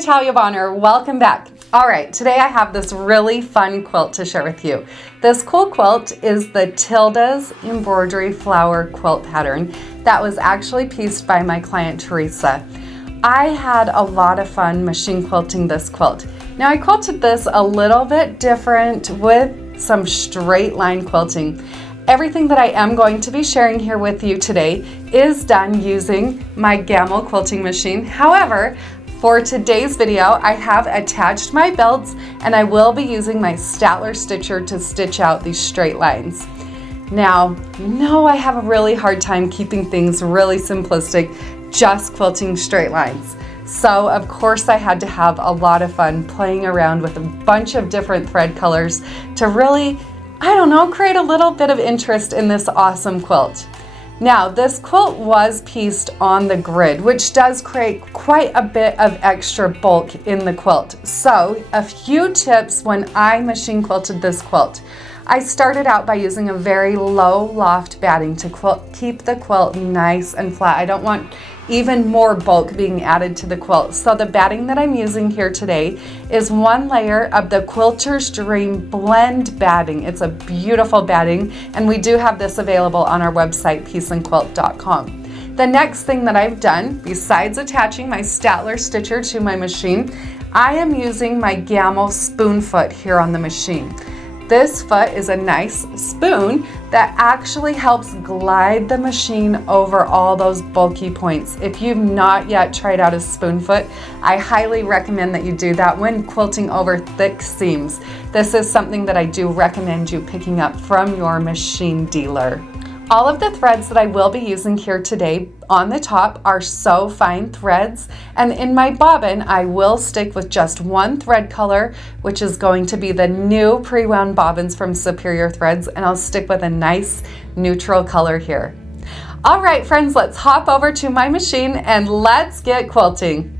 Natalia Bonner. Welcome back. All right, today I have this really fun quilt to share with you. This cool quilt is the Tilda's embroidery flower quilt pattern that was actually pieced by my client Teresa. I had a lot of fun machine quilting this quilt. Now I quilted this a little bit different with some straight line quilting. Everything that I am going to be sharing here with you today is done using my Gamble quilting machine. However, for today's video, I have attached my belts and I will be using my Statler Stitcher to stitch out these straight lines. Now, you know I have a really hard time keeping things really simplistic, just quilting straight lines. So of course I had to have a lot of fun playing around with a bunch of different thread colors to really, create a little bit of interest in this awesome quilt. Now, this quilt was pieced on the grid, which does create quite a bit of extra bulk in the quilt. So, a few tips when I machine quilted this quilt. I started out by using a very low loft batting to keep the quilt nice and flat. I don't want even more bulk being added to the quilt. So the batting that I'm using here today is one layer of the Quilter's Dream blend batting. It's a beautiful batting, and we do have this available on our website, pieceandquilt.com. The next thing that I've done, besides attaching my Statler Stitcher to my machine, I am using my Gamble spoon foot here on the machine. This foot is a nice spoon that actually helps glide the machine over all those bulky points. If you've not yet tried out a spoon foot, I highly recommend that you do that when quilting over thick seams. This is something that I do recommend you picking up from your machine dealer. All of the threads that I will be using here today on the top are so fine threads, and in my bobbin I will stick with just one thread color, which is going to be the new pre-wound bobbins from Superior Threads, and I'll stick with a nice neutral color here. All right friends, let's hop over to my machine and let's get quilting.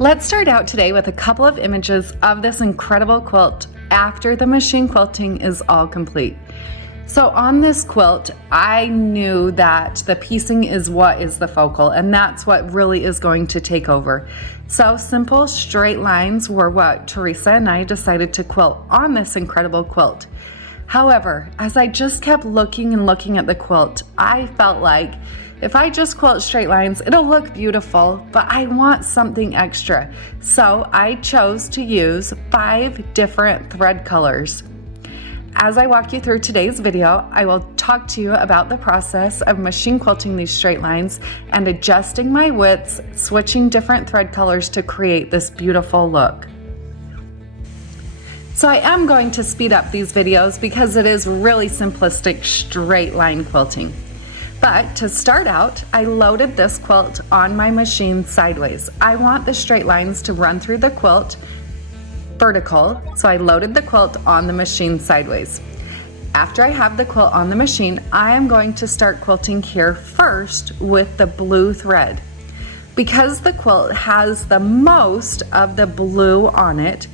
Let's start out today with a couple of images of this incredible quilt after the machine quilting is all complete. So on this quilt, I knew that the piecing is what is the focal, and that's what really is going to take over. So simple straight lines were what Teresa and I decided to quilt on this incredible quilt. However, as I just kept looking and looking at the quilt, I felt like if I just quilt straight lines, it'll look beautiful, but I want something extra. So I chose to use 5 different thread colors. As I walk you through today's video, I will talk to you about the process of machine quilting these straight lines and adjusting my widths, switching different thread colors to create this beautiful look. So I am going to speed up these videos because it is really simplistic straight line quilting. But to start out, I loaded this quilt on my machine sideways. I want the straight lines to run through the quilt vertical, so I loaded the quilt on the machine sideways. After I have the quilt on the machine, I am going to start quilting here first with the blue thread. Because the quilt has the most of the blue on it,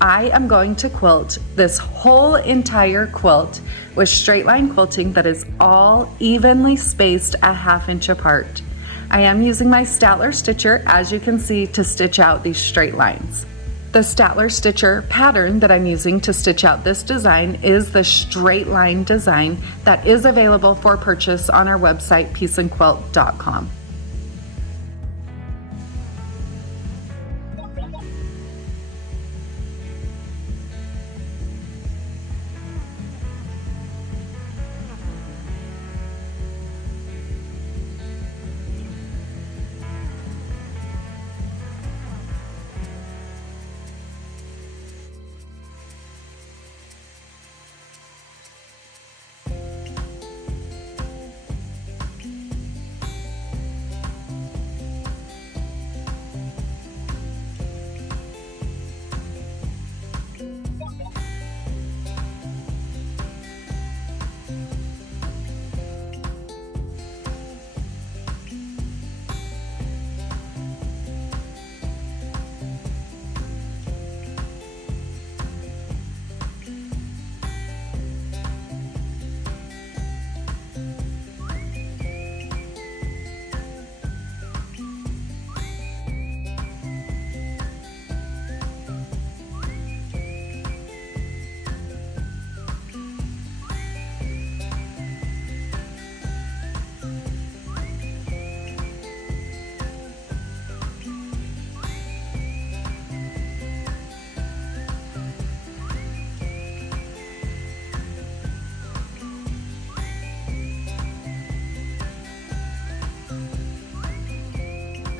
I am going to quilt this whole entire quilt with straight line quilting that is all evenly spaced a ½ inch apart. I am using my Statler Stitcher, as you can see, to stitch out these straight lines. The Statler Stitcher pattern that I'm using to stitch out this design is the straight line design that is available for purchase on our website, pieceandquilt.com.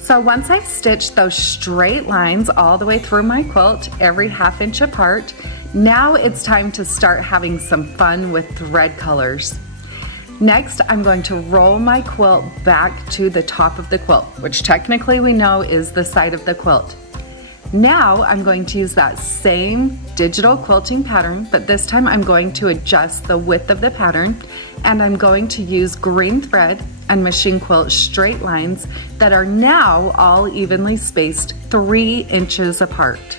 So once I've stitched those straight lines all the way through my quilt, every 1/2 inch apart, now it's time to start having some fun with thread colors. Next, I'm going to roll my quilt back to the top of the quilt, which technically we know is the side of the quilt. Now I'm going to use that same digital quilting pattern, but this time I'm going to adjust the width of the pattern, and I'm going to use green thread and machine quilt straight lines that are now all evenly spaced 3 inches apart.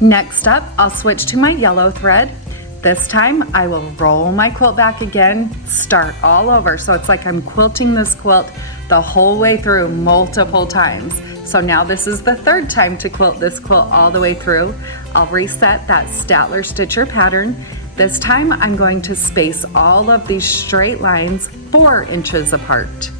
Next up, I'll switch to my yellow thread. This time I will roll my quilt back again, start all over. So it's like I'm quilting this quilt the whole way through multiple times. So now this is the 3rd time to quilt this quilt all the way through. I'll reset that Statler Stitcher pattern. This time I'm going to space all of these straight lines 4 inches apart.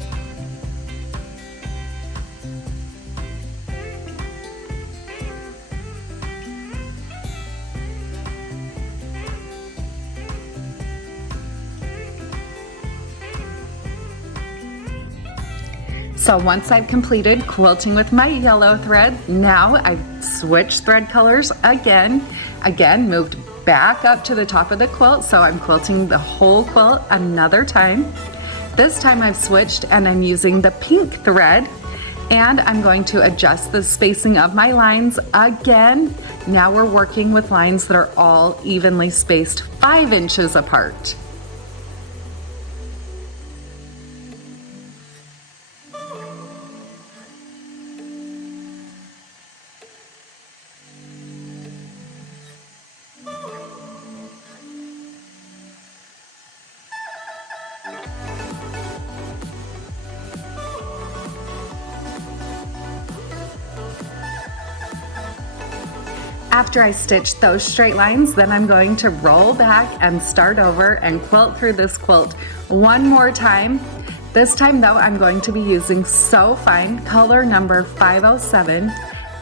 So once I've completed quilting with my yellow thread, now I've switched thread colors again, moved back up to the top of the quilt, so I'm quilting the whole quilt another time. This time I've switched and I'm using the pink thread, and I'm going to adjust the spacing of my lines again. Now we're working with lines that are all evenly spaced 5 inches apart. After I stitch those straight lines, then I'm going to roll back and start over and quilt through this quilt one more time. This time though, I'm going to be using So Fine color number 507,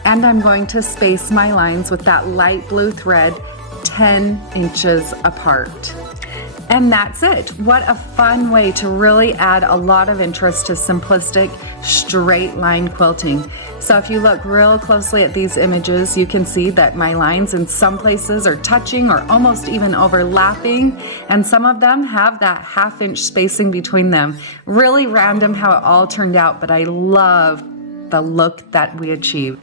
and I'm going to space my lines with that light blue thread 10 inches apart. And that's it. What a fun way to really add a lot of interest to simplistic straight line quilting. So if you look real closely at these images, you can see that my lines in some places are touching or almost even overlapping, and some of them have that 1/2 inch spacing between them. Really random how it all turned out, but I love the look that we achieved.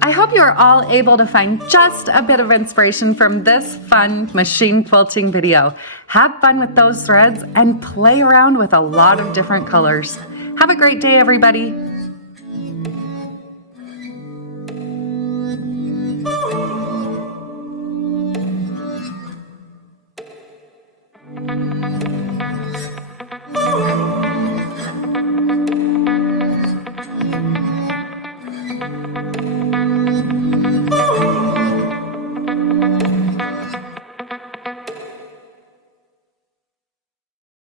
I hope you are all able to find just a bit of inspiration from this fun machine quilting video. Have fun with those threads and play around with a lot of different colors. Have a great day, everybody.